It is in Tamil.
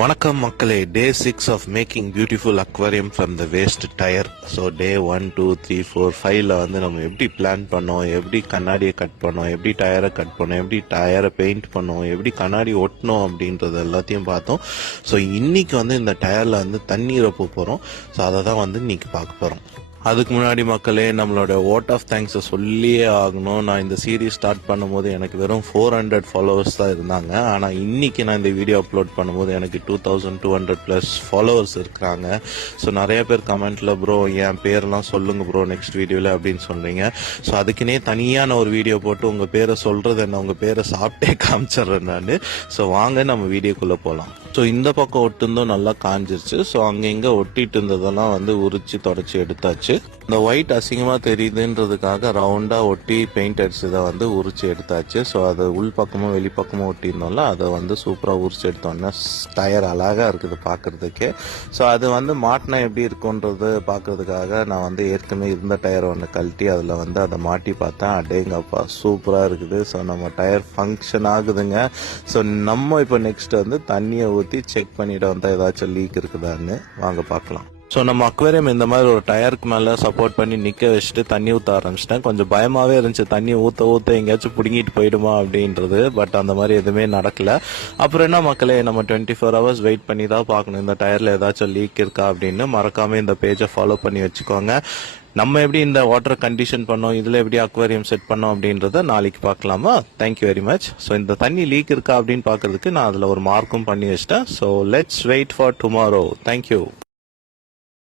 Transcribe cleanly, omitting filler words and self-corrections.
வணக்கம் மக்களே. Day 6 of making beautiful aquarium from the waste tyre. So day 1, 2, 3, 4, 5ல வந்து நம்ம எப்படி பிளான் பண்ணோம், எப்படி கண்ணாடியை கட் பண்ணோம், எப்படி டயரை கட் பண்ணோம், எப்படி டயரை பெயிண்ட் பண்ணோம், எப்படி கண்ணாடி ஒட்டணும் அப்படின்றது எல்லாத்தையும் பார்த்தோம். ஸோ இன்னைக்கு வந்து இந்த டயரில் வந்து தண்ணீர் ஒப்ப போகிறோம். ஸோ அதை தான் வந்து இன்னைக்கு பார்க்க போகிறோம். அதுக்கு முன்னாடி மக்களே, நம்மளோட ஓட் ஆஃப் தேங்க்ஸை சொல்லியே ஆகணும். நான் இந்த சீரீஸ் ஸ்டார்ட் பண்ணும்போது எனக்கு வெறும் 400 ஃபாலோவர்ஸ் தான் இருந்தாங்க. ஆனால் இன்னைக்கு நான் இந்த வீடியோ அப்லோட் பண்ணும்போது எனக்கு 2200+ ஃபாலோவர்ஸ் இருக்கிறாங்க. ஸோ நிறைய பேர் கமெண்ட்ல ப்ரோ என் பேரெல்லாம் சொல்லுங்க ப்ரோ நெக்ஸ்ட் வீடியோவில் அப்படின்னு சொல்றீங்க. ஸோ அதுக்குன்னே தனியாக நான் ஒரு வீடியோ போட்டு உங்கள் பேரை சொல்றது என்ன, உங்கள் பேரை சாப்பிட்டே காமிச்சிட்றேன் நான். ஸோ வாங்க நம்ம வீடியோக்குள்ளே போகலாம். ஸோ இந்த பக்கம் ஒட்டுந்தும் நல்லா காஞ்சிருச்சு. ஸோ அங்கே ஒட்டிட்டு இருந்ததெல்லாம் வந்து உரிச்சு தொடச்சி எடுத்தாச்சு. இந்த ஒயிட் அசிங்கமா தெரியுதுன்றதுக்காக ரவுண்டா ஒட்டி பெயிண்ட் அடிச்சதை வந்து உரிச்சு எடுத்தாச்சு. ஸோ அது உள் பக்கமும் வெளிப்பக்கமும் ஒட்டியிருந்தோம்ல, அதை வந்து சூப்பரா உரிச்சு எடுத்தோம்னா டயர் அழகா இருக்குது பார்க்கறதுக்கே. ஸோ அது வந்து மாட்டினா எப்படி இருக்குன்றது பார்க்கறதுக்காக நான் வந்து ஏற்கனவே இருந்த டயர் ஒன்று கழட்டி அதில் வந்து அதை மாட்டி பார்த்தேன். அடேங்கப்பா சூப்பரா இருக்குது. ஸோ நம்ம டயர் ஃபங்க்ஷன் ஆகுதுங்க. ஸோ நம்ம இப்போ நெக்ஸ்ட் வந்து தண்ணியை ஊற்றி செக் பண்ணிட்டு வந்தால் ஏதாச்சும் லீக் இருக்குதான்னு வாங்க பார்க்கலாம். ஸோ நம்ம அக்வேரியம் இந்த மாதிரி ஒரு டயருக்கு மேலே சப்போர்ட் பண்ணி நிற்க வச்சுட்டு தண்ணி ஊற்ற ஆரம்பிச்சிட்டேன். கொஞ்சம் பயமாகவே இருந்துச்சு, தண்ணி ஊற்ற எங்கேயாச்சும் பிடுங்கிட்டு போயிடுமா அப்படின்றது. பட் அந்த மாதிரி எதுவுமே நடக்கல. அப்புறம் என்ன மக்களே, நம்ம 24 hours வெயிட் பண்ணி தான் பார்க்கணும் இந்த டயரில் ஏதாச்சும் லீக் இருக்கா அப்படின்னு. மறக்காமல் இந்த பேஜை ஃபாலோ பண்ணி வச்சுக்கோங்க. நம்ம எப்படி இந்த வாட்டர் கண்டிஷன் பண்ணோம், இதில் எப்படி அக்வேரியம் செட் பண்ணோம் அப்படின்றத நாளைக்கு பார்க்கலாமா? Thank you very much. ஸோ இந்த தண்ணி லீக் இருக்கா அப்படின்னு பார்க்கறதுக்கு நான் அதில் ஒரு மார்க்கும் பண்ணி வச்சிட்டேன். So let's wait for tomorrow. Thank you.